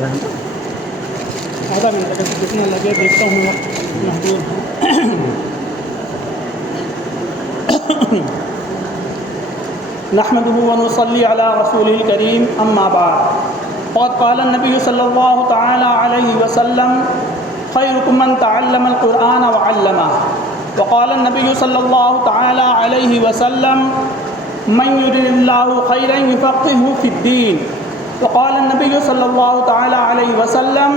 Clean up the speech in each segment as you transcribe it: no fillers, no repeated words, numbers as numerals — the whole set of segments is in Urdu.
رہے ہیں آدھا منٹ اگر کتنا لگے دیکھتا ہوں محدود نحمده ونصلي على رسوله الكريم اما بعد فقد قال النبي صلى الله تعالى عليه وسلم خيركم من تعلم القرآن وعلمه وقال النبي صلى الله تعالى عليه وسلم من يرد الله خيرا يفقهه في الدين وقال النبي صلى الله تعالى عليه وسلم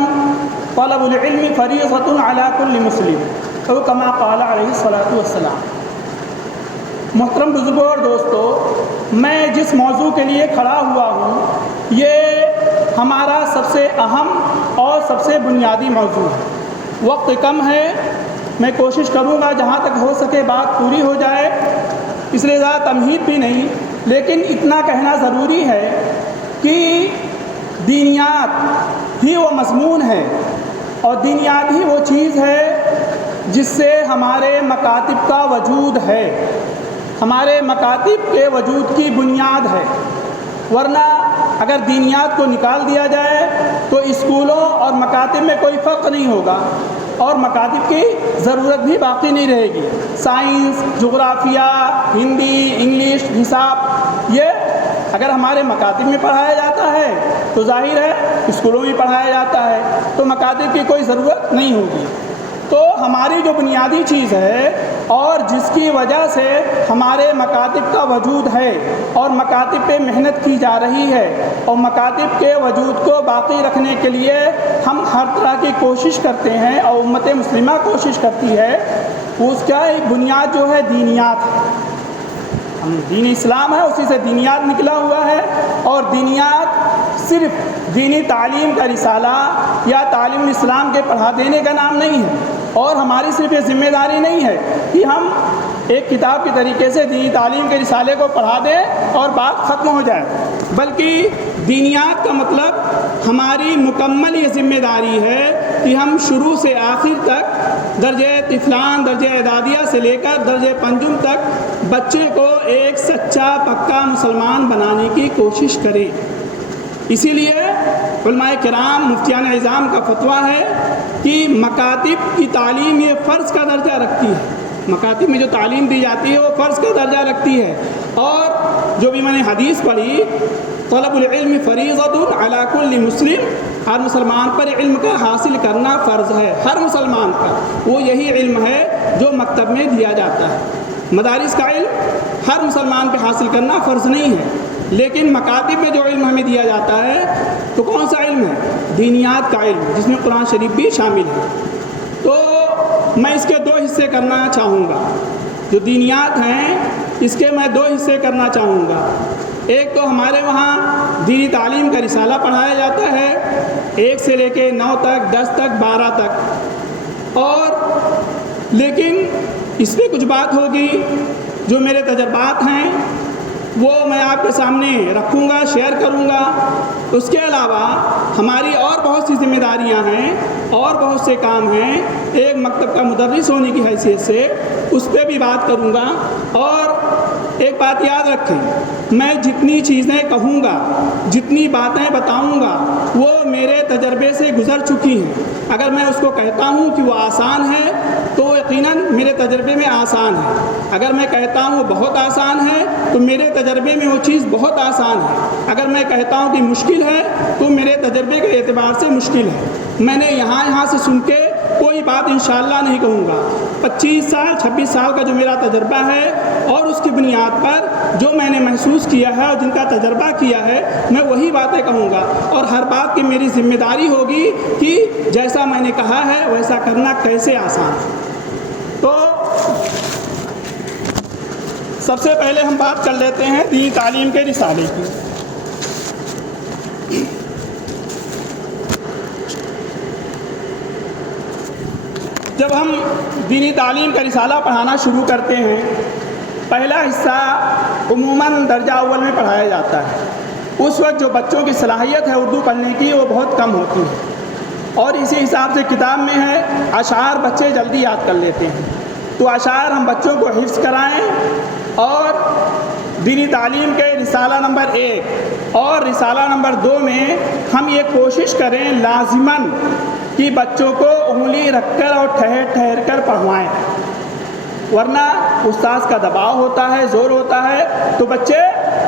طلب العلم فريضة على كل مسلم او كما قال عليه الصلاة والسلام۔ محترم بزرگوں اور دوستو، میں جس موضوع کے لیے کھڑا ہوا ہوں یہ ہمارا سب سے اہم اور سب سے بنیادی موضوع ہے۔ وقت کم ہے، میں کوشش کروں گا جہاں تک ہو سکے بات پوری ہو جائے، اس لیے زیادہ تمہید بھی نہیں، لیکن اتنا کہنا ضروری ہے کہ دینیات ہی وہ مضمون ہے اور دینیات ہی وہ چیز ہے جس سے ہمارے مکاتب کا وجود ہے، ہمارے مکاتب کے وجود کی بنیاد ہے۔ ورنہ اگر دینیات کو نکال دیا جائے تو اسکولوں اور مکاتب میں کوئی فرق نہیں ہوگا اور مکاتب کی ضرورت بھی باقی نہیں رہے گی۔ سائنس، جغرافیہ، ہندی، انگلش، حساب، یہ اگر ہمارے مکاتب میں پڑھایا جاتا ہے تو ظاہر ہے اسکولوں میں پڑھایا جاتا ہے تو مکاتب کی کوئی ضرورت نہیں ہوگی۔ تو ہماری جو بنیادی چیز ہے اور جس کی وجہ سے ہمارے مکاتب کا وجود ہے اور مکاتب پہ محنت کی جا رہی ہے اور مکاتب کے وجود کو باقی رکھنے کے لیے ہم ہر طرح کی کوشش کرتے ہیں اور امت مسلمہ کوشش کرتی ہے، اس کا ایک بنیاد جو ہے دینیات ہے۔ ہم دین اسلام ہے، اسی سے دینیات نکلا ہوا ہے، اور دینیات صرف دینی تعلیم کا رسالہ یا تعلیم اسلام کے پڑھا دینے کا نام نہیں ہے، اور ہماری صرف یہ ذمہ داری نہیں ہے کہ ہم ایک کتاب کے طریقے سے دینی تعلیم کے رسالے کو پڑھا دیں اور بات ختم ہو جائے، بلکہ دینیات کا مطلب ہماری مکمل یہ ذمہ داری ہے کہ ہم شروع سے آخر تک درجہ طفلان، درجہ اعدادیہ سے لے کر درجہ پنجم تک بچے کو ایک سچا پکا مسلمان بنانے کی کوشش کریں۔ اسی لیے علماء کرام، مفتیان اعظام کا فتویٰ ہے کہ مکاتب کی تعلیم یہ فرض کا درجہ رکھتی ہے، مکاتب میں جو تعلیم دی جاتی ہے وہ فرض کا درجہ رکھتی ہے، اور جو بھی میں نے حدیث پڑھی، طلب العلم فریضۃ علی کل مسلم، ہر مسلمان پر علم کا حاصل کرنا فرض ہے، ہر مسلمان پر وہ یہی علم ہے جو مکتب میں دیا جاتا ہے۔ مدارس کا علم ہر مسلمان پہ حاصل کرنا فرض نہیں ہے، لیکن مکاتب میں جو علم ہمیں دیا جاتا ہے تو کون سا علم ہے؟ دینیات کا علم، جس میں قرآن شریف بھی شامل ہے۔ تو میں اس کے دو حصے کرنا چاہوں گا، جو دینیات ہیں اس کے میں دو حصے کرنا چاہوں گا۔ ایک تو ہمارے وہاں دینی تعلیم کا رسالہ پڑھایا جاتا ہے 1 سے لے کے 9 تک، 10 تک، 12 تک، اور لیکن اس پہ کچھ بات ہوگی، جو میرے تجربات ہیں وہ میں آپ کے سامنے رکھوں گا، شیئر کروں گا۔ اس کے علاوہ ہماری اور بہت سی ذمہ داریاں ہیں اور بہت سے کام ہیں، ایک مکتب کا مدرس ہونے کی حیثیت سے اس پہ بھی بات کروں گا۔ اور ایک بات یاد رکھیں، میں جتنی چیزیں کہوں گا، جتنی باتیں بتاؤں گا، وہ میرے تجربے سے گزر چکی ہیں۔ اگر میں اس کو کہتا ہوں کہ وہ آسان ہے تو یقیناً میرے تجربے میں آسان ہے، اگر میں کہتا ہوں وہ بہت آسان ہے تو میرے تجربے میں وہ چیز بہت آسان ہے، اگر میں کہتا ہوں کہ مشکل ہے تو میرے تجربے کے اعتبار سے مشکل ہے۔ میں نے یہاں سے سن کے کوئی بات انشاءاللہ نہیں کہوں گا۔ 25 سال 26 سال کا جو میرا تجربہ ہے اور اس کی بنیاد پر جو میں نے محسوس کیا ہے اور جن کا تجربہ کیا ہے، میں وہی باتیں کہوں گا، اور ہر بات کی میری ذمہ داری ہوگی کہ جیسا میں نے کہا ہے ویسا کرنا کیسے آسان ہے۔ تو سب سے پہلے ہم بات کر لیتے ہیں دینی تعلیم کے رسالے کی۔ جب ہم دینی تعلیم کا رسالہ پڑھانا شروع کرتے ہیں، پہلا حصہ عموماً درجہ اول میں پڑھایا جاتا ہے۔ اس وقت جو بچوں کی صلاحیت ہے اردو پڑھنے کی وہ بہت کم ہوتی ہے، اور اسی حساب سے کتاب میں ہے اشعار بچے جلدی یاد کر لیتے ہیں، تو اشعار ہم بچوں کو حفظ کرائیں۔ اور دینی تعلیم کے رسالہ نمبر 1 اور رسالہ نمبر 2 میں ہم یہ کوشش کریں لازماً کہ بچوں کو انگلی رکھ کر اور ٹھہر ٹھہر کر پڑھوائیں، ورنہ استاذ کا دباؤ ہوتا ہے، زور ہوتا ہے تو بچے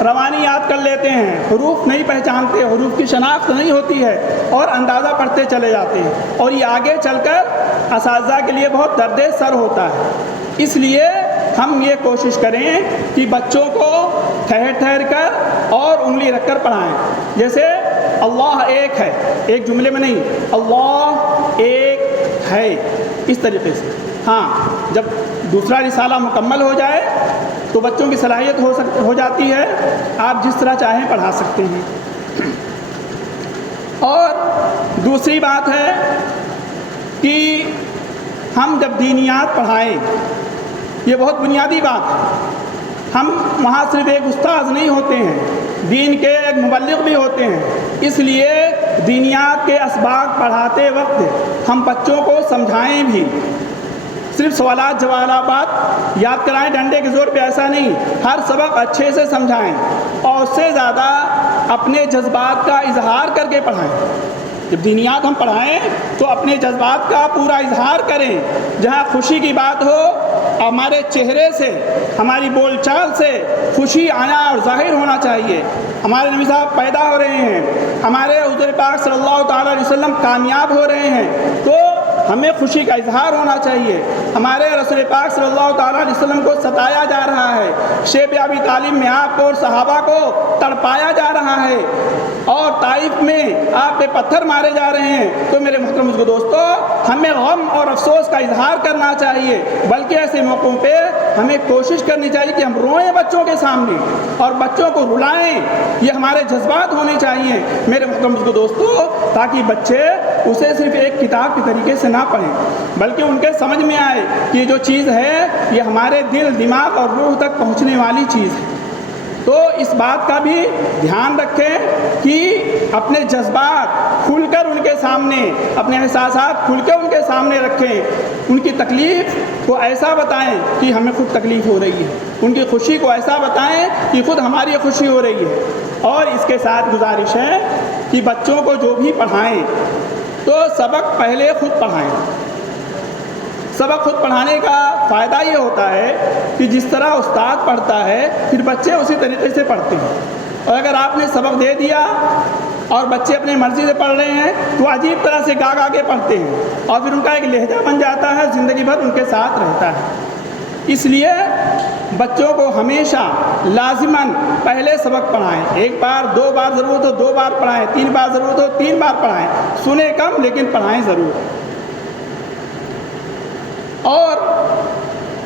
روانی یاد کر لیتے ہیں، حروف نہیں پہچانتے، حروف کی شناخت نہیں ہوتی ہے اور اندازہ پڑھتے چلے جاتے ہیں، اور یہ آگے چل کر اساتذہ کے لیے بہت درد سر ہوتا ہے۔ اس لیے ہم یہ کوشش کریں کہ بچوں کو ٹھہر ٹھہر کر اور انگلی رکھ کر پڑھائیں، جیسے اللہ ایک ہے، ایک جملے میں نہیں، اللہ ایک ہے، اس طریقے سے۔ ہاں، جب دوسرا رسالہ مکمل ہو جائے تو بچوں کی صلاحیت ہو جاتی ہے، آپ جس طرح چاہیں پڑھا سکتے ہیں۔ اور دوسری بات ہے کہ ہم جب دینیات پڑھائیں، یہ بہت بنیادی بات ہے، ہم وہاں صرف ایک استاذ نہیں ہوتے ہیں، دین کے ایک مبلغ بھی ہوتے ہیں، اس لیے دینیات کے اسباق پڑھاتے وقت ہم بچوں کو سمجھائیں بھی، صرف سوالات جوابات یاد کرائیں ڈنڈے کے زور پہ، ایسا نہیں، ہر سبق اچھے سے سمجھائیں اور اس سے زیادہ اپنے جذبات کا اظہار کر کے پڑھائیں۔ جب دینیات ہم پڑھائیں تو اپنے جذبات کا پورا اظہار کریں، جہاں خوشی کی بات ہو ہمارے چہرے سے، ہماری بول چال سے خوشی آنا اور ظاہر ہونا چاہیے۔ ہمارے نبی صاحب پیدا ہو رہے ہیں، ہمارے حضور پاک صلی اللہ تعالیٰ علیہ وسلم کامیاب ہو رہے ہیں تو ہمیں خوشی کا اظہار ہونا چاہیے۔ ہمارے رسول پاک صلی اللہ تعالیٰ علیہ وسلم کو ستایا جا رہا ہے، شیب ابی طالب میں آپ کو اور صحابہ کو تڑپایا جا رہا ہے اور طائف میں آپ پہ پتھر مارے جا رہے ہیں، تو میرے محترم دوستو، ہمیں غم اور افسوس کا اظہار کرنا چاہیے، بلکہ ایسے موقعوں پہ ہمیں کوشش کرنی چاہیے کہ ہم روئیں بچوں کے سامنے اور بچوں کو رلائیں، یہ ہمارے جذبات ہونے چاہیے میرے محترم دوستو، تاکہ بچے اسے صرف ایک کتاب کے طریقے سے نہ پڑھیں، بلکہ ان کے سمجھ میں آئے کہ یہ جو چیز ہے یہ ہمارے دل، دماغ اور روح تک پہنچنے والی چیز ہے۔ تو اس بات کا بھی دھیان رکھیں کہ اپنے جذبات کھل کر ان کے سامنے، اپنے احساسات کھل کے ان کے سامنے رکھیں، ان کی تکلیف کو ایسا بتائیں کہ ہمیں خود تکلیف ہو رہی ہے، ان کی خوشی کو ایسا بتائیں کہ خود ہماری خوشی ہو رہی ہے۔ اور اس کے ساتھ گزارش ہے کہ بچوں کو جو بھی پڑھائیں تو سبق پہلے خود پڑھائیں۔ سبق خود پڑھانے کا فائدہ یہ ہوتا ہے کہ جس طرح استاد پڑھتا ہے پھر بچے اسی طریقے سے پڑھتے ہیں، اور اگر آپ نے سبق دے دیا اور بچے اپنے مرضی سے پڑھ رہے ہیں تو عجیب طرح سے گا گا کے پڑھتے ہیں اور پھر ان کا ایک لہجہ بن جاتا ہے، زندگی بھر ان کے ساتھ رہتا ہے۔ اس لیے بچوں کو ہمیشہ لازماً پہلے سبق پڑھائیں، ایک بار، 2 بار ضرورت ہو 2 بار پڑھائیں، 3 بار ضرورت ہو 3 بار پڑھائیں، سنیں کم لیکن پڑھائیں ضرور۔ اور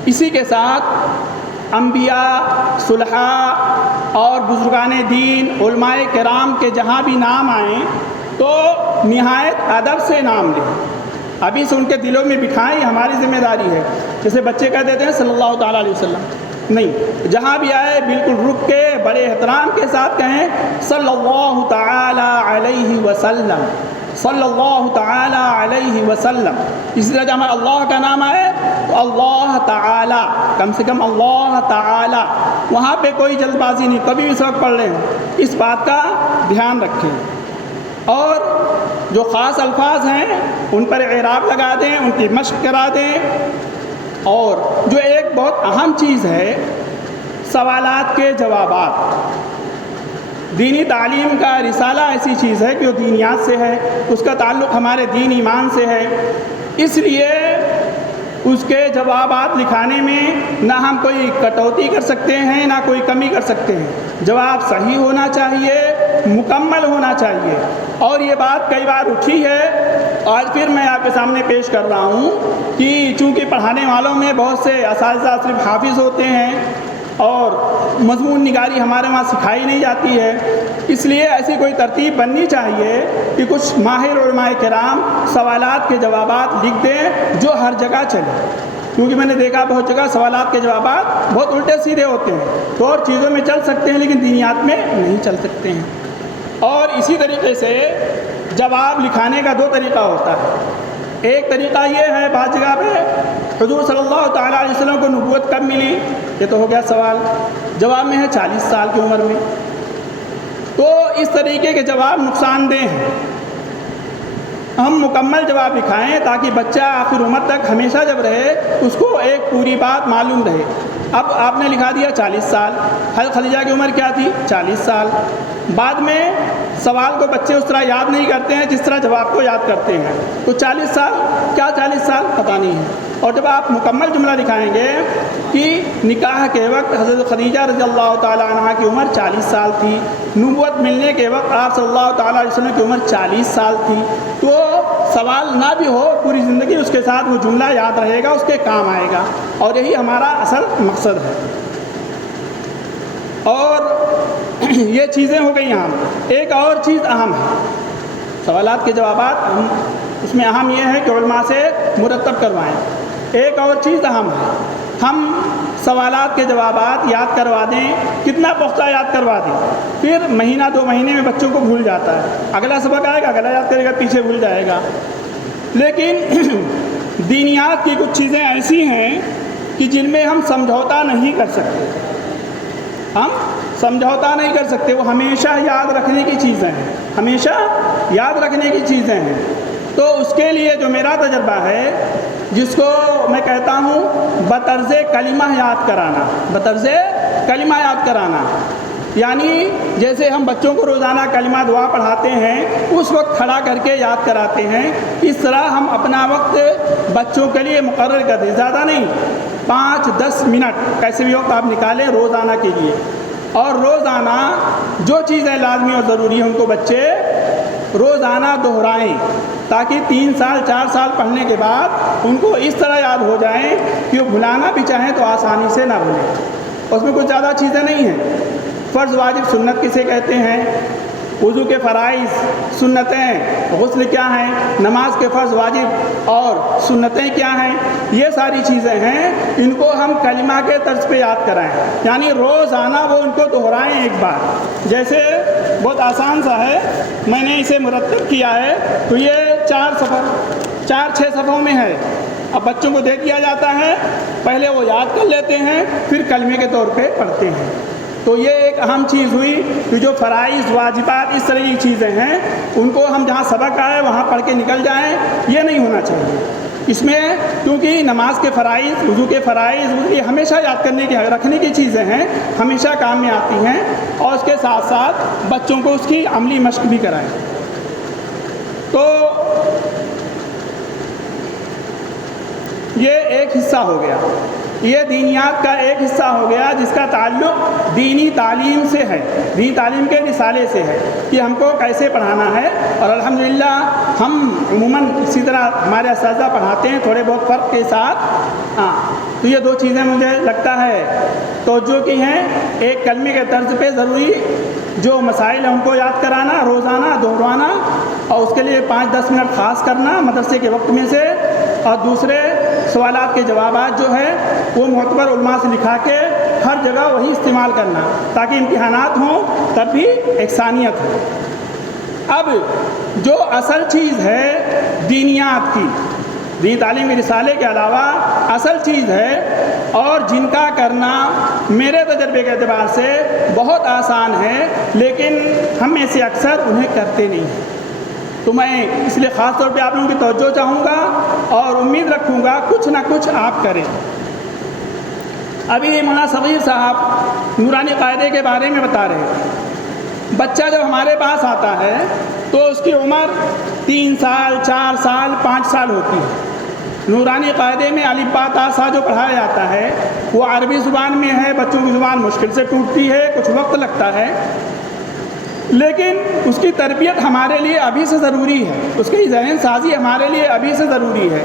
اسی کے ساتھ انبیاء، صلحاء اور بزرگان دین، علماء کرام کے جہاں بھی نام آئیں تو نہایت ادب سے نام لیں، ابھی سے ان کے دلوں میں بٹھائیں، یہ ہماری ذمہ داری ہے۔ جیسے بچے کہہ دیتے ہیں صلی اللہ تعالیٰ علیہ وسلم، نہیں، جہاں بھی آئے بالکل رک کے بڑے احترام کے ساتھ کہیں صلی اللہ تعالیٰ علیہ وسلم، صلی اللہ تعالیٰ علیہ وسلم۔ اسی طرح جب اللہ کا نام آئے تو اللہ تعالیٰ، کم سے کم اللہ تعالیٰ، وہاں پہ کوئی جلد بازی نہیں، کبھی بھی سبق پڑھ رہے ہیں، اس بات کا دھیان رکھیں۔ اور جو خاص الفاظ ہیں ان پر اعراب لگا دیں، ان کی مشق کرا دیں۔ اور جو ایک بہت اہم چیز ہے، سوالات کے جوابات۔ دینی تعلیم کا رسالہ ایسی چیز ہے کہ وہ دینیات سے ہے، اس کا تعلق ہمارے دین ایمان سے ہے، اس لیے اس کے جوابات لکھانے میں نہ ہم کوئی کٹوتی کر سکتے ہیں نہ کوئی کمی کر سکتے ہیں، جواب صحیح ہونا چاہیے، مکمل ہونا چاہیے۔ اور یہ بات کئی بار اٹھی ہے، آج پھر میں آپ کے سامنے پیش کر رہا ہوں کہ چونکہ پڑھانے والوں میں بہت سے اساتذہ صرف حافظ ہوتے ہیں اور مضمون نگاری ہمارے وہاں سکھائی نہیں جاتی ہے، اس لیے ایسی کوئی ترتیب بننی چاہیے کہ کچھ ماہر علماء کرام سوالات کے جوابات لکھ دیں جو ہر جگہ چلے، کیونکہ میں نے دیکھا بہت جگہ سوالات کے جوابات بہت الٹے سیدھے ہوتے ہیں، تو اور چیزوں میں چل سکتے ہیں لیکن دینیات میں نہیں چل سکتے ہیں۔ اور اسی طریقے سے جواب لکھانے کا 2 طریقہ ہوتا ہے۔ ایک طریقہ یہ ہے، بعض جگہ پہ حضور صلی اللہ تعالیٰ علیہ وسلم کو نبوت کب ملی، یہ تو ہو گیا سوال، جواب میں ہے 40 سال کی عمر میں۔ تو اس طریقے کے جواب نقصان دہ ہیں۔ ہم مکمل جواب لکھائیں تاکہ بچہ آخر عمر تک ہمیشہ جب رہے اس کو ایک پوری بات معلوم رہے۔ اب آپ نے لکھا دیا 40 سال، حضرت خدیجہ کی عمر کیا تھی؟ 40 سال۔ بعد میں سوال کو بچے اس طرح یاد نہیں کرتے ہیں جس طرح جواب کو یاد کرتے ہیں، تو 40 سال کیا 40 سال پتہ نہیں ہے۔ اور جب آپ مکمل جملہ دکھائیں گے کہ نکاح کے وقت حضرت خدیجہ رضی اللہ تعالیٰ عنہ کی عمر 40 سال تھی، نبوت ملنے کے وقت آپ صلی اللہ تعالیٰ علیہ وسلم کی عمر 40 سال تھی، تو سوال نہ بھی ہو پوری زندگی اس کے ساتھ وہ جملہ یاد رہے گا، اس کے کام آئے گا، اور یہی ہمارا اصل مقصد ہے۔ اور یہ چیزیں ہو گئی اہم۔ ایک اور چیز اہم ہے، سوالات کے جوابات اس میں اہم یہ ہے کہ علماء سے مرتب کروائیں۔ ایک اور چیز اہم ہے، ہم سوالات کے جوابات یاد کروا دیں، کتنا پختہ یاد کروا دیں، پھر مہینہ 2 مہینے میں بچوں کو بھول جاتا ہے، اگلا سبق آئے گا اگلا یاد کرے گا، پیچھے بھول جائے گا۔ لیکن دینیات کی کچھ چیزیں ایسی ہیں کہ جن میں ہم سمجھوتا نہیں کر سکتے، ہم سمجھوتا نہیں کر سکتے، وہ ہمیشہ یاد رکھنے کی چیزیں ہیں، ہمیشہ یاد رکھنے کی چیزیں ہیں۔ تو اس کے لیے جو میرا تجربہ ہے، جس کو میں کہتا ہوں بطرز کلمہ یاد کرانا، بطرز کلمہ یاد کرانا، یعنی جیسے ہم بچوں کو روزانہ کلمہ دعا پڑھاتے ہیں، اس وقت کھڑا کر کے یاد کراتے ہیں، اس طرح ہم اپنا وقت بچوں کے لیے مقرر کر دیں، زیادہ نہیں، 5-10 منٹ کیسے بھی وقت آپ نکالیں روزانہ کے لیے، اور روزانہ جو چیزیں لازمی اور ضروری ہیں ان کو بچے روزانہ دہرائیں، تاکہ 3 سال 4 سال پڑھنے کے بعد ان کو اس طرح یاد ہو جائیں کہ وہ بھلانا بھی چاہیں تو آسانی سے نہ بھولیں۔ اس میں کچھ زیادہ چیزیں نہیں ہیں۔ فرض واجب سنت کسے کہتے ہیں، وضو کے فرائض، سنتیں، غسل کیا ہیں، نماز کے فرض واجب اور سنتیں کیا ہیں، یہ ساری چیزیں ہیں، ان کو ہم کلمہ کے طرز پہ یاد کرائیں، یعنی روزانہ وہ ان کو دہرائیں ایک بار۔ جیسے بہت آسان سا ہے، میں نے اسے مرتب کیا ہے تو یہ 4-6 صفحوں میں ہے، اب بچوں کو دے دیا جاتا ہے، پہلے وہ یاد کر لیتے ہیں، پھر کلمے کے طور پہ پڑھتے ہیں۔ تو یہ ایک اہم چیز ہوئی کہ جو فرائض واجبات اس طرح کی چیزیں ہیں ان کو ہم جہاں سبق آئے وہاں پڑھ کے نکل جائیں، یہ نہیں ہونا چاہیے۔ اس میں کیونکہ نماز کے فرائض، وضو کے فرائض، یہ ہمیشہ یاد کرنے کی رکھنے کی چیزیں ہیں، ہمیشہ کام میں آتی ہیں، اور اس کے ساتھ ساتھ بچوں کو اس کی عملی مشق بھی کرائیں۔ تو یہ ایک حصہ ہو گیا، یہ دینیات کا ایک حصہ ہو گیا جس کا تعلق دینی تعلیم سے ہے، دینی تعلیم کے رسالے سے ہے کہ ہم کو کیسے پڑھانا ہے۔ اور الحمدللہ ہم عموماً اسی طرح ہمارے اساتذہ پڑھاتے ہیں، تھوڑے بہت فرق کے ساتھ۔ تو یہ 2 چیزیں مجھے لگتا ہے توجہ کی ہیں، ایک کلمے کے طرز پہ ضروری جو مسائل ہیں ان کو یاد کرانا، روزانہ دہرانا، اور اس کے لیے 5-10 منٹ خاص کرنا مدرسے کے وقت میں سے، اور دوسرے سوالات کے جوابات جو ہے وہ معتبر علماء سے لکھا کے ہر جگہ وہی استعمال کرنا، تاکہ امتحانات ہوں تب بھی یکسانیت ہو۔ اب جو اصل چیز ہے دینیات کی، دینی تعلیمی رسالے کے علاوہ اصل چیز ہے، اور جن کا کرنا میرے تجربے کے اعتبار سے بہت آسان ہے، لیکن ہم میں سے اکثر انہیں کرتے نہیں ہیں، تو میں اس لیے خاص طور پہ آپ لوگوں کی توجہ چاہوں گا اور امید رکھوں گا کچھ نہ کچھ آپ کریں۔ ابھی مولانا صغیر صاحب نورانی قاعدے کے بارے میں بتا رہے ہیں۔ بچہ جب ہمارے پاس آتا ہے تو اس کی عمر 3 سال 4 سال 5 سال ہوتی ہے۔ نورانی قاعدے میں الف با تا سا جو پڑھایا جاتا ہے وہ عربی زبان میں ہے، بچوں کی زبان مشکل سے ٹوٹتی ہے، کچھ وقت لگتا ہے، لیکن اس کی تربیت ہمارے لیے ابھی سے ضروری ہے، اس کی ذہن سازی ہمارے لیے ابھی سے ضروری ہے۔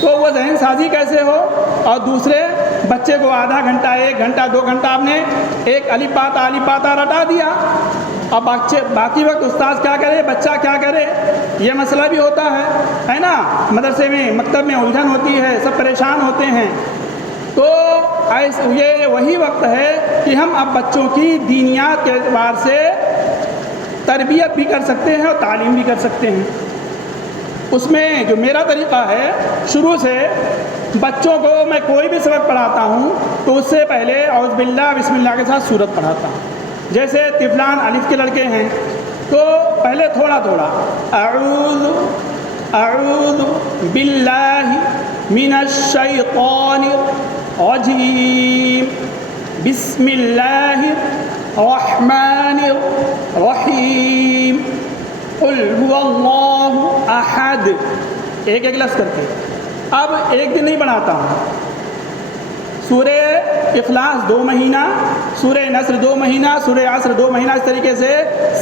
تو وہ ذہن سازی کیسے ہو، اور دوسرے بچے کو آدھا گھنٹہ 1 گھنٹہ 2 گھنٹہ آپ نے ایک الف با تا رٹا دیا، اب باقی وقت استاد کیا کرے، بچہ کیا کرے، یہ مسئلہ بھی ہوتا ہے نا، مدرسے میں مکتب میں الجھن ہوتی ہے، سب پریشان ہوتے ہیں۔ تو یہ وہی وقت ہے کہ ہم اب بچوں کی دینیات کے اعتبار سے تربیت بھی کر سکتے ہیں اور تعلیم بھی کر سکتے ہیں۔ اس میں جو میرا طریقہ ہے، شروع سے بچوں کو میں کوئی بھی سبق پڑھاتا ہوں تو اس سے پہلے اعوذ باللہ بسم اللہ کے ساتھ سورت پڑھاتا ہوں، جیسے طفلان الف کے لڑکے ہیں تو پہلے تھوڑا تھوڑا اعوذ باللہ من الشیطان الرجیم بسم اللہ الرحمن الرحیم قل هو اللہ احد، ایک ایک لفظ کرتے. اب ایک دن نہیں بناتا ہوں. سورہ اخلاص 2 مہینہ، سورہ نصر 2 مہینہ، سورہ عصر 2 مہینہ، اس طریقے سے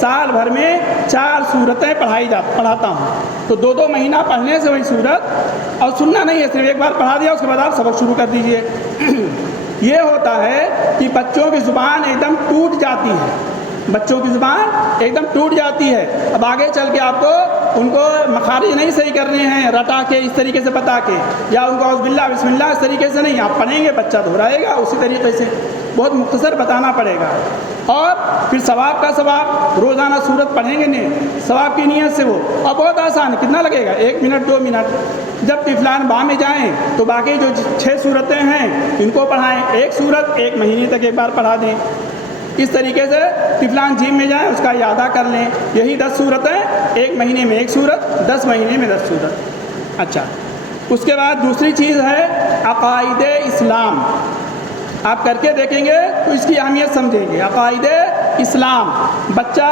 سال بھر میں 4 سورتیں پڑھاتا ہوں. تو 2 مہینہ پڑھنے سے وہی سورت، اور سننا نہیں ہے، صرف ایک بار پڑھا دیا اس کے بعد آپ سبق شروع کر دیجئے. یہ ہوتا ہے کہ بچوں کی زبان ایک دم ٹوٹ جاتی ہے، بچوں کی زبان ایک دم ٹوٹ جاتی ہے. اب آگے چل کے آپ کو ان کو مخارج نہیں صحیح کرنے ہیں رٹا کے اس طریقے سے بتا کے، یا ان کو اعوذ باللہ بسم اللہ اس طریقے سے نہیں، آپ پڑھیں گے بچہ دہرائے گا اسی طریقے سے، بہت مختصر بتانا پڑے گا. اور پھر ثواب کا ثواب، روزانہ سورت پڑھیں گے نہیں ثواب کی نیت سے وہ، اور بہت آسان ہے. کتنا لگے گا؟ 1 منٹ 2 منٹ. جب طفلان باں میں جائیں تو باقی جو 6 سورتیں ہیں ان کو پڑھائیں، 1 سورت 1 مہینے تک ایک بار پڑھا دیں. اس طریقے سے طفلان جیم میں جائیں اس کا اعادہ کر لیں. یہی 10 سورتیں، 1 مہینے میں 1 سورت، 10 مہینے میں 10 سورت. اچھا، اس کے بعد دوسری چیز ہے عقائد اسلام. آپ کر کے دیکھیں گے تو اس کی اہمیت سمجھیں گے. عقائد اسلام، بچہ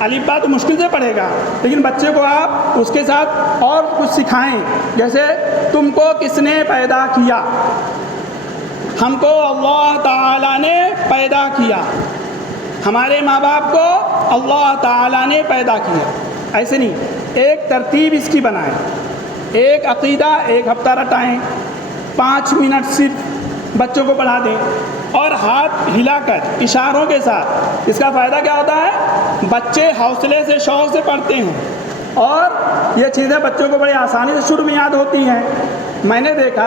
الف با تو مشکل سے پڑھے گا، لیکن بچے کو آپ اس کے ساتھ اور کچھ سکھائیں. جیسے تم کو کس نے پیدا کیا؟ ہم کو اللہ تعالیٰ نے پیدا کیا، ہمارے ماں باپ کو اللہ تعالیٰ نے پیدا کیا. ایسے نہیں، ایک ترتیب اس کی بنائیں، ایک عقیدہ 1 ہفتہ رٹائیں، 5 منٹ صرف بچوں کو پڑھا دیں، اور ہاتھ ہلا کر اشاروں کے ساتھ. اس کا فائدہ کیا ہوتا ہے؟ بچے حوصلے سے شوق سے پڑھتے ہیں، اور یہ چیزیں بچوں کو بڑی آسانی سے شروع میں یاد ہوتی ہیں. میں نے دیکھا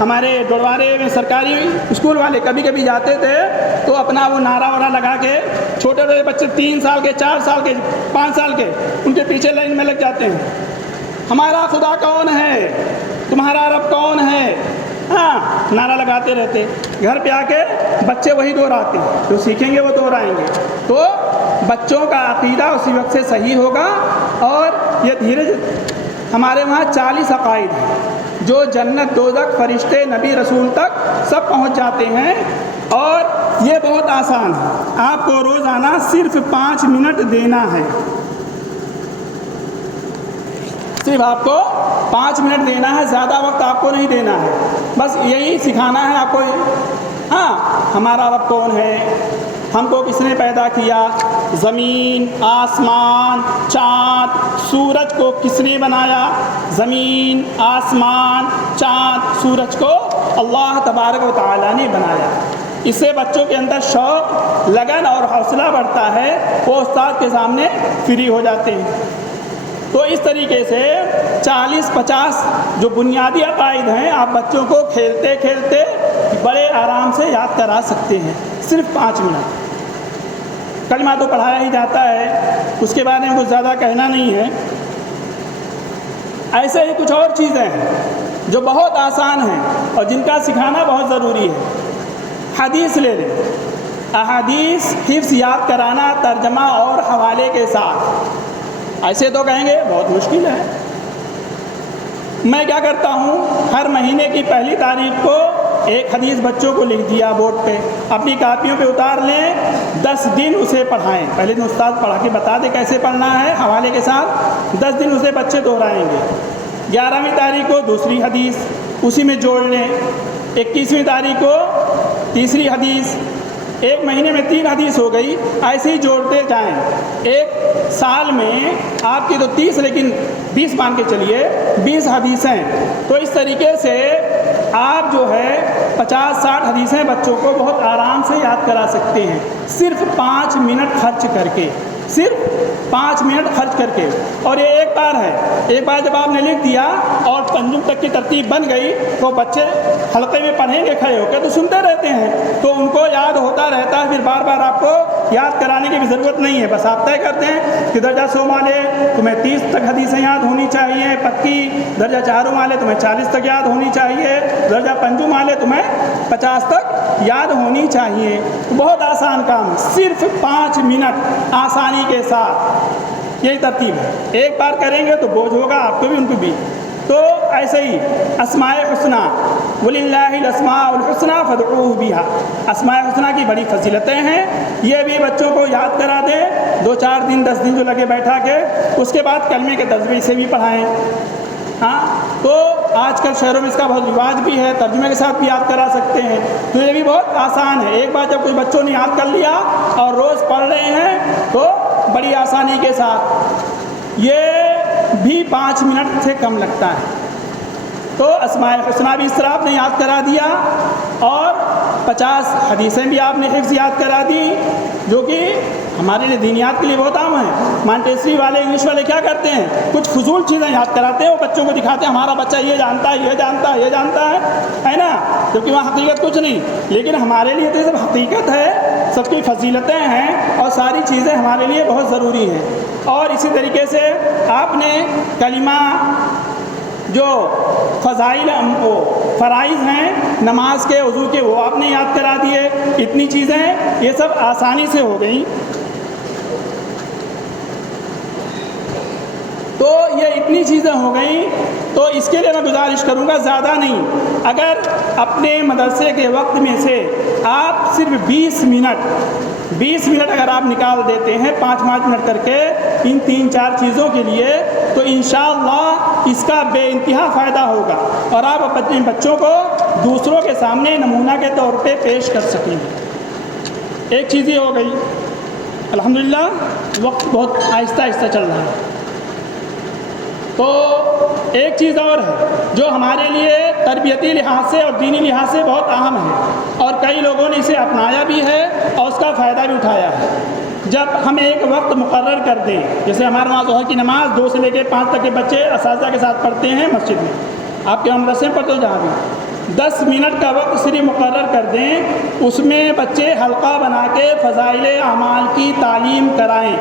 ہمارے دوڑوارے میں سرکاری اسکول والے کبھی کبھی جاتے تھے تو اپنا وہ نعرہ وعرہ لگا کے، چھوٹے چھوٹے بچے 3 سال کے، 4 سال کے، 5 سال کے، ان کے پیچھے لائن میں لگ جاتے ہیں. ہمارا خدا کون ہے؟ تمہارا رب کون ہے؟ ہاں، نعرہ لگاتے رہتے. گھر پہ آ کے بچے وہی دہراتے ہیں، جو سیکھیں گے وہ دہرائیں گے. تو بچوں کا عقیدہ اسی وقت سے صحیح ہوگا. اور یہ دھیرے ہمارے وہاں 40 عقائد ہیں جو جنت، دوزخ، فرشتے، نبی، رسول تک سب پہنچ جاتے ہیں. اور یہ بہت آسان ہے، آپ کو روزانہ صرف 5 منٹ دینا ہے. صرف آپ کو 5 منٹ دینا ہے، زیادہ وقت آپ کو نہیں دینا ہے. بس یہی سکھانا ہے آپ کو. ہاں، ہمارا رب کون ہے، ہم کو کس نے پیدا کیا، زمین، آسمان، چاند، سورج کو کس نے بنایا، زمین، آسمان، چاند، سورج کو اللہ تبارک و تعالیٰ نے بنایا. اس سے بچوں کے اندر شوق، لگن اور حوصلہ بڑھتا ہے، وہ استاد کے سامنے فری ہو جاتے ہیں. تو اس طریقے سے 40-50 جو بنیادی عقائد ہیں آپ بچوں کو کھیلتے کھیلتے بڑے آرام سے یاد کرا سکتے ہیں، صرف 5 منٹ. کلمہ تو پڑھایا ہی جاتا ہے، اس کے بارے میں کچھ زیادہ کہنا نہیں ہے. ایسے ہی کچھ اور چیزیں ہیں جو بہت آسان ہیں اور جن کا سکھانا بہت ضروری ہے. حدیث لے لیں، احادیث حفظ یاد کرانا ترجمہ اور حوالے کے ساتھ. ایسے تو کہیں گے بہت مشکل ہے. میں کیا کرتا ہوں، ہر مہینے کی پہلی تاریخ کو ایک حدیث بچوں کو لکھ دیا بورڈ پہ، اپنی کاپیوں پہ اتار لیں، 10 دن اسے پڑھائیں. پہلے دن استاد پڑھا کے بتا دے کیسے پڑھنا ہے حوالے کے ساتھ، 10 دن اسے بچے دہرائیں گے. 11ویں تاریخ کو دوسری حدیث اسی میں جوڑ لیں، 21ویں تاریخ کو تیسری حدیث، 1 مہینے میں 3 حدیث ہو گئی. ایسے ہی جوڑتے جائیں. 1 سال میں آپ کی تو 30 لیکن 20 مان کے چلیے 20 حدیثیں. تو اس طریقے سے آپ جو ہے 50-60 حدیثیں بچوں کو بہت آرام سے یاد کرا سکتے ہیں، صرف 5 منٹ خرچ کر کے، صرف 5 منٹ خرچ کر کے. اور یہ ایک بار ہے، ایک بار جب آپ نے لکھ دیا اور پنجم تک کی ترتیب بن گئی تو بچے حلقے میں پڑھیں گے کھڑے ہو کے تو سنتے رہتے ہیں، تو ان کو یاد ہوتا رہتا ہے، پھر بار بار آپ کو یاد کرانے کی بھی ضرورت نہیں ہے، بس آپ طے کرتے ہیں کہ درجہ 100 والے تمہیں 30 تک حدیثیں یاد ہونی چاہیے پکی، درجہ 4 والے تمہیں 40 تک یاد ہونی چاہیے، درجہ 5 والے تمہیں 50 تک یاد ہونی چاہیے۔ بہت آسان کام ہے، صرف 5 منٹ آسانی کے ساتھ، یہی ترتیب ہے۔ ایک بار کریں گے تو بوجھ ہوگا آپ کو بھی ان کو بھی۔ تو ایسے ہی اسماء حسنیٰ، وَلِلَّهِ الْأَسْمَاءُ الْحُسْنَىٰ فَادْعُوهُ بِهَا، اسماء حسنیٰ کی بڑی فضیلتیں ہیں، یہ بھی بچوں کو یاد کرا دیں، 2-4 دن 10 دن جو لگے بیٹھا کے، اس کے بعد کلمے کے تجوید سے بھی پڑھائیں۔ ہاں تو آج کل شہروں میں اس کا بہت رواج بھی ہے، ترجمے کے ساتھ بھی یاد کرا سکتے ہیں، تو یہ بھی بہت آسان ہے۔ ایک بار جب کچھ بچوں نے یاد کر لیا اور روز پڑھ رہے ہیں تو بڑی آسانی کے ساتھ، یہ بھی 5 منٹ سے کم لگتا ہے۔ تو اسماء الحسنیٰ بھی اس طرح آپ نے یاد کرا دیا، اور 50 حدیثیں بھی آپ نے حفظ یاد کرا دی، جو کہ ہمارے لیے دینیات کے لیے بہت عام ہیں۔ مانٹیسری والے، انگلش والے کیا کرتے ہیں، کچھ فضول چیزیں یاد کراتے ہیں، وہ بچوں کو دکھاتے ہیں ہمارا بچہ یہ جانتا ہے، یہ جانتا ہے، یہ جانتا ہے نا، جبکہ وہاں حقیقت کچھ نہیں۔ لیکن ہمارے لیے تو یہ سب حقیقت ہے، سب کی فضیلتیں ہیں، اور ساری چیزیں ہمارے لیے بہت ضروری ہیں۔ اور اسی طریقے سے آپ نے کلمہ، جو فضائل فرائض ہیں نماز کے، وضو کے، وہ آپ نے یاد کرا دیے۔ اتنی چیزیں یہ سب آسانی سے ہو گئیں۔ تو یہ اتنی چیزیں ہو گئیں، تو اس کے لیے میں گزارش کروں گا، زیادہ نہیں، اگر اپنے مدرسے کے وقت میں سے آپ صرف 20 منٹ اگر آپ نکال دیتے ہیں، 5-5 منٹ کر کے ان 3-4 چیزوں کے لیے، تو انشاءاللہ اس کا بے انتہا فائدہ ہوگا، اور آپ اپنے بچوں کو دوسروں کے سامنے نمونہ کے طور پہ پیش کر سکیں گے۔ ایک چیز یہ ہو گئی۔ الحمدللہ وقت بہت آہستہ آہستہ چل رہا ہے۔ تو ایک چیز اور ہے جو ہمارے لیے تربیتی لحاظ سے اور دینی لحاظ سے بہت اہم ہے، اور کئی لوگوں نے اسے اپنایا بھی ہے اور اس کا فائدہ بھی اٹھایا ہے۔ جب ہم ایک وقت مقرر کر دیں، جیسے ہمارے وہاں ظہر کی نماز 2 سے لے کے 5 تک کے بچے اساتذہ کے ساتھ پڑھتے ہیں مسجد میں، آپ کے مدرسے میں پڑھتے ہو جہاں بھی، 10 منٹ کا وقت صرف مقرر کر دیں، اس میں بچے حلقہ بنا کے فضائل اعمال کی تعلیم کرائیں۔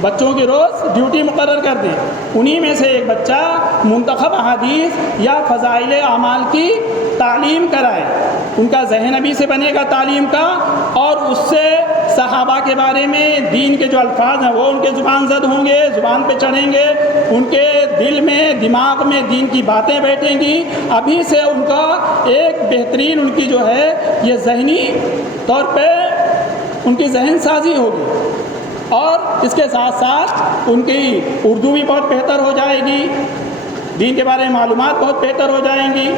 بچوں کی روز ڈیوٹی مقرر کر دیں، انہی میں سے ایک بچہ منتخب احادیث یا فضائل اعمال کی تعلیم کرائے، ان کا ذہن ابھی سے بنے گا تعلیم کا، اور اس سے صحابہ کے بارے میں دین کے جو الفاظ ہیں وہ ان کے زبان زد ہوں گے، زبان پہ چڑھیں گے، ان کے دل میں دماغ میں دین کی باتیں بیٹھیں گی، ابھی سے ان کا ایک بہترین ان کی جو ہے یہ ذہنی طور پہ ان کی ذہن سازی ہوگی، اور اس کے ساتھ ساتھ ان کی اردو بھی بہت بہتر ہو جائے گی، دین کے بارے میں معلومات بہت بہتر ہو جائیں گی۔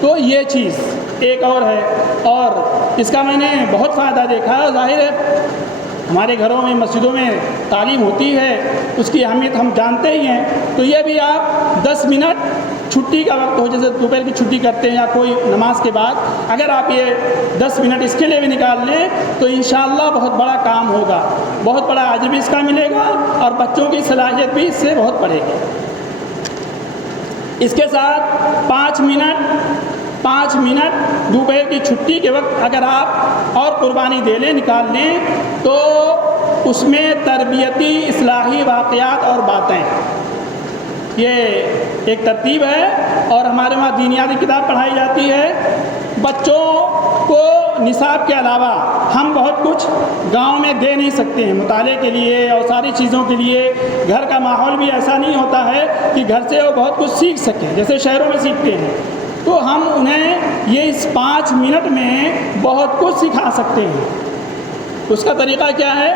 تو یہ چیز ایک اور ہے، اور اس کا میں نے بہت فائدہ دیکھا ہے۔ ظاہر ہے ہمارے گھروں میں مسجدوں میں تعلیم ہوتی ہے، اس کی اہمیت ہم جانتے ہی ہیں، تو یہ بھی آپ 10 منٹ چھٹی کا وقت ہو، جیسے دوپہر کی چھٹی کرتے ہیں یا کوئی نماز کے بعد، اگر آپ یہ 10 منٹ اس کے لیے بھی نکال لیں تو انشاءاللہ بہت بڑا کام ہوگا، بہت بڑا اجر بھی اس کا ملے گا، اور بچوں کی صلاحیت بھی اس سے بہت بڑھے گی۔ اس کے ساتھ 5 منٹ دوپہر کی چھٹی کے وقت اگر آپ اور قربانی دے لیں، نکال لیں، تو اس میں تربیتی اصلاحی واقعات اور باتیں، یہ ایک ترتیب ہے، اور ہمارے وہاں دینیاتی کتاب پڑھائی جاتی ہے۔ بچوں کو نصاب کے علاوہ ہم بہت کچھ گاؤں میں دے نہیں سکتے ہیں مطالعے کے لیے اور ساری چیزوں کے لیے، گھر کا ماحول بھی ایسا نہیں ہوتا ہے کہ گھر سے وہ بہت کچھ سیکھ سکیں جیسے شہروں میں سیکھتے ہیں، تو ہم انہیں یہ اس 5 منٹ میں بہت کچھ سکھا سکتے ہیں۔ اس کا طریقہ کیا ہے؟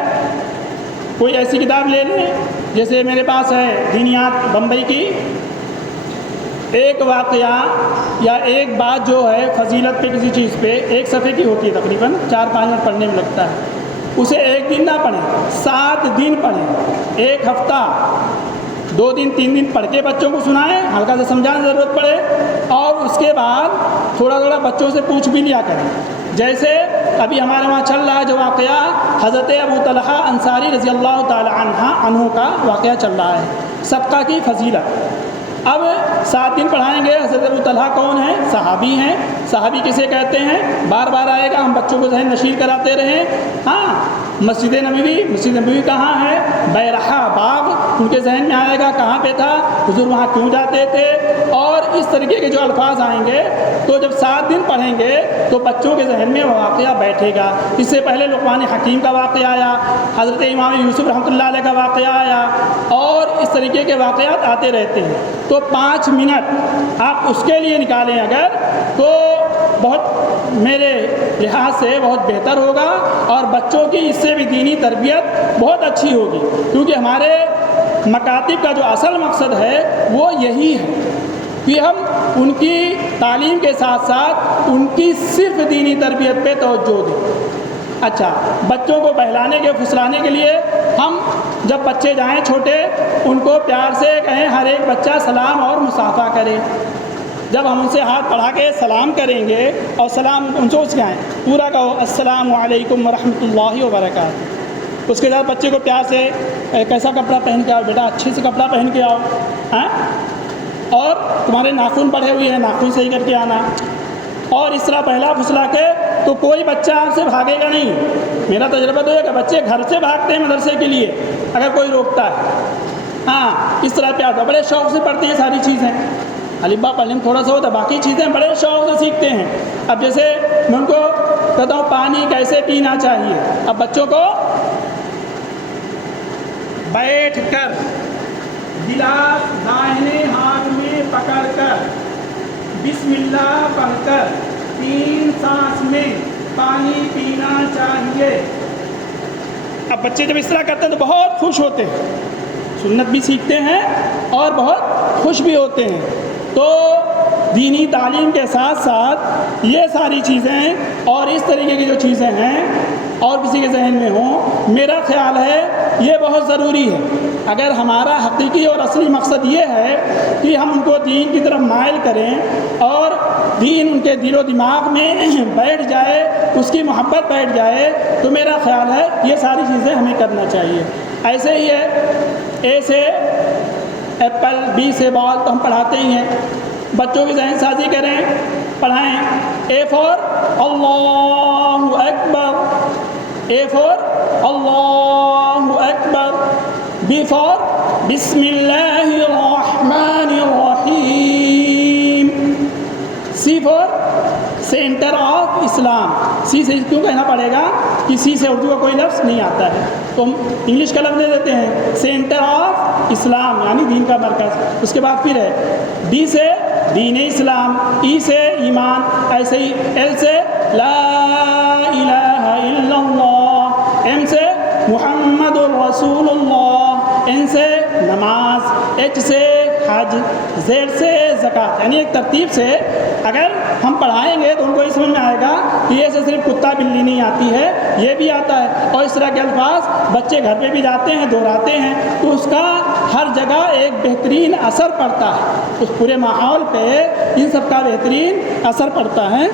کوئی ایسی کتاب لے لیں، جیسے میرے پاس ہے دینیات بمبئی کی، ایک واقعہ یا ایک بات جو ہے فضیلت پہ کسی چیز پہ 1 صفحے کی ہوتی ہے، تقریباً 4-5 منٹ پڑھنے میں لگتا ہے، اسے 1 دن نہ پڑھیں، 7 دن پڑھیں، 1 ہفتہ 2 دن 3 دن پڑھ کے بچوں کو سنائیں، ہلکا سے سمجھانے کی ضرورت پڑے، اور اس کے بعد تھوڑا تھوڑا بچوں سے پوچھ بھی لیا کریں۔ جیسے ابھی ہمارے وہاں چل رہا ہے جو واقعہ حضرت ابو طلحہ انصاری رضی اللہ تعالی عنہ کا واقعہ چل رہا ہے، صدقہ کی فضیلت۔ اب 7 دن پڑھائیں گے۔ حضرت ابو طلحہ کون ہیں؟ صحابی ہیں۔ صحابی کسے کہتے ہیں؟ بار بار آئے گا، ہم بچوں کو ذہن نشین کراتے رہیں۔ ہاں، مسجد نبوی کہاں ہے؟ بیرحا باغ ان کے ذہن میں آئے گا، کہاں پہ تھا، حضور وہاں کیوں جاتے تھے، اور اس طریقے کے جو الفاظ آئیں گے تو جب 7 دن پڑھیں گے تو بچوں کے ذہن میں وہ واقعہ بیٹھے گا۔ اس سے پہلے لقمان حکیم کا واقعہ آیا، حضرت امام یوسف رحمۃ اللہ علیہ کا واقعہ آیا، اور اس طریقے کے واقعات آتے رہتے ہیں۔ تو 5 منٹ آپ اس کے لیے نکالیں اگر، تو بہت میرے لحاظ سے بہت بہتر ہوگا، اور بچوں کی اس سے بھی دینی تربیت بہت اچھی ہوگی، کیونکہ ہمارے مکاتب کا جو اصل مقصد ہے وہ یہی ہے کہ ہم ان کی تعلیم کے ساتھ ساتھ ان کی صرف دینی تربیت پہ توجہ دیں۔ اچھا، بچوں کو بہلانے کے پھسلانے کے لیے ہم جب بچے جائیں چھوٹے، ان کو پیار سے کہیں، ہر ایک بچہ سلام اور مصافحہ کرے۔ جب ہم ان سے ہاتھ بڑھا کے سلام کریں گے اور سلام ان سے سکھائیں، پورا کہو السلام علیکم ورحمۃ اللہ وبرکاتہ۔ اس کے بعد بچے کو پیار سے کیسا کپڑا پہن کے آؤ بیٹا، اچھے سے کپڑا پہن کے آؤ، ہاں، اور تمہارے ناخن بڑھے ہوئے ہیں، ناخن صحیح کر کے آنا، اور اس طرح بہلا پھسلا کے تو کوئی بچہ آپ سے بھاگے گا نہیں۔ میرا تجربہ تو ہے کہ بچے گھر سے بھاگتے ہیں مدرسے کے لیے اگر کوئی روکتا ہے۔ ہاں، اس طرح پیار، بڑے شوق سے پڑھتے ہیں ساری چیزیں، الف با پڑھنے میں تھوڑا سا ہوتا ہے، باقی چیزیں بڑے شوق سے سیکھتے ہیں۔ اب جیسے میں ان کو کہتا ہوں پانی کیسے پینا چاہیے، اب بچوں کو بیٹھ کر گلاس دائنے ہاتھ میں پکڑ کر بسم اللہ پڑھ کر 3 سانس میں پانی پینا چاہیے۔ اب بچے جب اس طرح کرتے ہیں تو بہت خوش ہوتے ہیں، سنت بھی سیکھتے ہیں اور بہت خوش بھی ہوتے ہیں۔ تو دینی تعلیم کے ساتھ ساتھ یہ ساری چیزیں اور اس طریقے کی جو چیزیں ہیں اور کسی کے ذہن میں ہوں، میرا خیال ہے یہ بہت ضروری ہے۔ اگر ہمارا حقیقی اور اصلی مقصد یہ ہے کہ ہم ان کو دین کی طرف مائل کریں اور دین ان کے دل و دماغ میں بیٹھ جائے، اس کی محبت بیٹھ جائے، تو میرا خیال ہے یہ ساری چیزیں ہمیں کرنا چاہیے۔ ایسے ہی ہے، اے سے ایپل، بی سے بال تو ہم پڑھاتے ہی ہیں، بچوں کی ذہن سازی کریں، پڑھائیں۔ اے فار اللہ اکبر، اے فار اللہ اکبر، بی فار بسم اللہ الرحمن الرحیم، سی فار سینٹر آف اسلام۔ سی سے کیوں کہنا پڑے گا کہ سی سے اردو کا کوئی لفظ نہیں آتا ہے، تو ہم انگلش کا لفظ دے دیتے ہیں سینٹر آف اسلام، یعنی دین کا مرکز۔ اس کے بعد پھر ہے ڈی سے دین اسلام، ای سے ایمان، ایسے ہی ایل سے لا الہ الا اللہ، ایم سے محمد الرسول اللہ، این سے نماز، ایچ سے حج، زیڈ سے زکوٰۃ، یعنی ایک ترتیب سے اگر ہم پڑھائیں گے تو ان کو اس سمجھ میں آئے گا کہ یہ سے صرف کتا بلی نہیں آتی ہے، یہ بھی آتا ہے، اور اس طرح کے الفاظ بچے گھر پہ بھی جاتے ہیں، دہراتے ہیں، تو اس کا ہر جگہ ایک بہترین اثر پڑتا ہے، اس پورے ماحول پہ ان سب کا بہترین اثر پڑتا ہے۔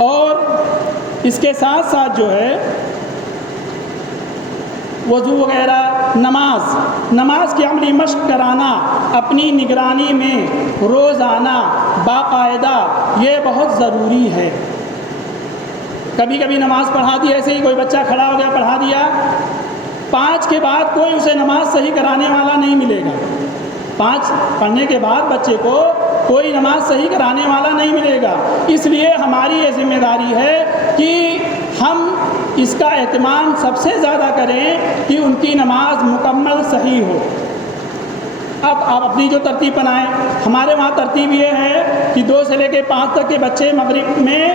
اور اس کے ساتھ ساتھ جو ہے وضو وغیرہ، نماز کی عملی مشق کرانا اپنی نگرانی میں روزانہ باقاعدہ، یہ بہت ضروری ہے۔ کبھی کبھی نماز پڑھا دی، ایسے ہی کوئی بچہ کھڑا ہو گیا پڑھا دیا، 5 کے بعد کوئی اسے نماز صحیح کرانے والا نہیں ملے گا۔ 5 پڑھنے کے بعد بچے کو کوئی نماز صحیح کرانے والا نہیں ملے گا۔ اس لیے ہماری یہ ذمہ داری ہے کہ ہم اس کا اہتمام سب سے زیادہ کریں کہ ان کی نماز مکمل صحیح ہو۔ اب آپ اپنی جو ترتیب بنائیں، ہمارے وہاں ترتیب یہ ہے کہ 2 سے لے کے 5 تک کے بچے مغرب میں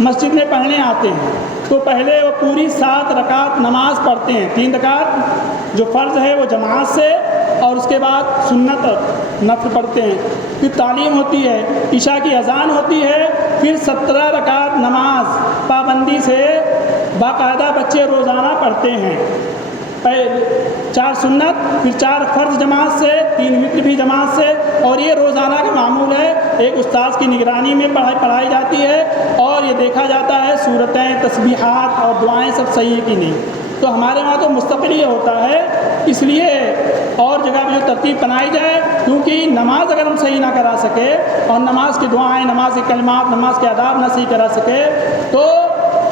مسجد میں پڑھنے آتے ہیں، تو پہلے وہ پوری 7 رکعت نماز پڑھتے ہیں، 3 رکعت جو فرض ہے وہ جماعت سے، اور اس کے بعد سنت نفل پڑھتے ہیں، پھر تعلیم ہوتی ہے، عشاء کی اذان ہوتی ہے، پھر 17 رکعت نماز پابندی سے باقاعدہ بچے روزانہ پڑھتے ہیں، 4 سنت، پھر 4 فرض جماعت سے، 3 وتر بھی جماعت سے، اور یہ روزانہ کا معمول ہے، ایک استاذ کی نگرانی میں پڑھائی جاتی ہے، اور یہ دیکھا جاتا ہے صورتیں، تسبیحات اور دعائیں سب صحیح ہے کہ نہیں۔ تو ہمارے وہاں تو مستقل یہ ہوتا ہے، اس لیے اور جگہ پہ جو ترتیب بنائی جائے، کیونکہ نماز اگر ہم صحیح نہ کرا سکے اور نماز کی دعائیں، نماز کے کلمات، نماز کے آداب نہ صحیح کرا سکے تو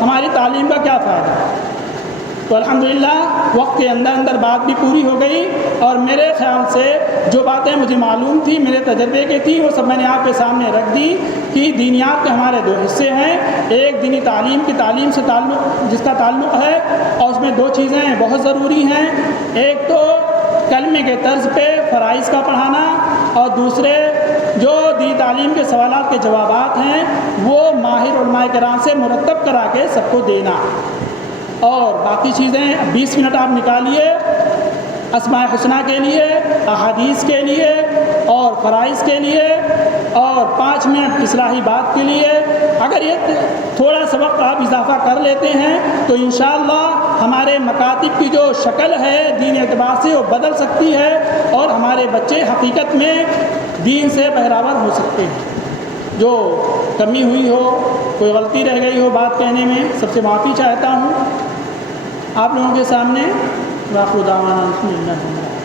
ہماری تعلیم کا کیا فائدہ۔ تو الحمدللہ وقت کے اندر بات بھی پوری ہو گئی، اور میرے خیال سے جو باتیں مجھے معلوم تھی، میرے تجربے کی تھی، وہ سب میں نے آپ کے سامنے رکھ دی کہ دینیات کے ہمارے 2 حصے ہیں، ایک دینی تعلیم کی تعلیم سے جس کا تعلق ہے، اور اس میں 2 چیزیں بہت ضروری ہیں، ایک تو کلمے کے طرز پہ فرائض کا پڑھانا، اور دوسرے جو دینی تعلیم کے سوالات کے جوابات ہیں وہ ماہر علماء کرام سے مرتب کرا کے سب کو دینا۔ اور باقی چیزیں 20 منٹ آپ نکالیے اسماء حسنہ کے لیے، احادیث کے لیے اور فرائض کے لیے، اور 5 منٹ اصلاحی بات کے لیے۔ اگر یہ تھوڑا سا وقت آپ اضافہ کر لیتے ہیں تو انشاءاللہ ہمارے مکاتب کی جو شکل ہے دین اعتبار سے وہ بدل سکتی ہے، اور ہمارے بچے حقیقت میں دین سے بہراور ہو سکتے ہیں۔ جو کمی ہوئی ہو، کوئی غلطی رہ گئی ہو بات کہنے میں، سب سے معافی چاہتا ہوں۔ آپ لوگوں کے سامنے واخر دعوانا الحمدللہ۔